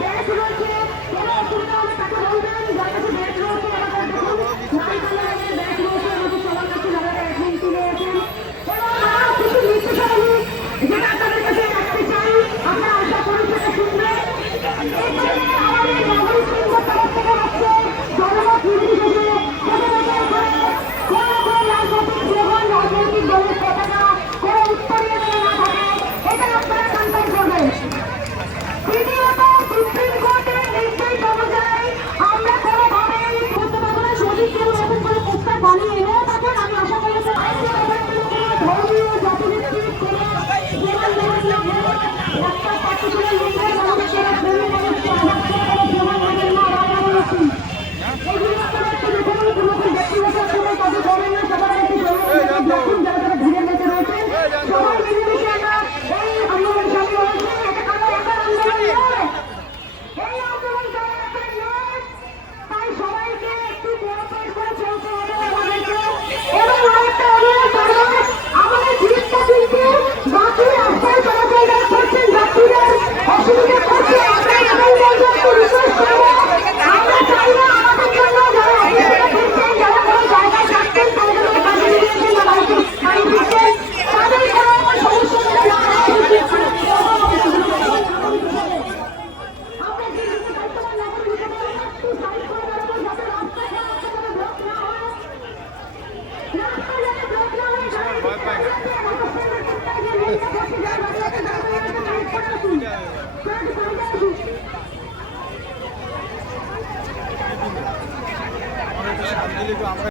ব্যাস রয়েছে তারা পূর্ণ তাকে বলবেন যার কাছে ব্যাস রয়েছে Yeah. আমরা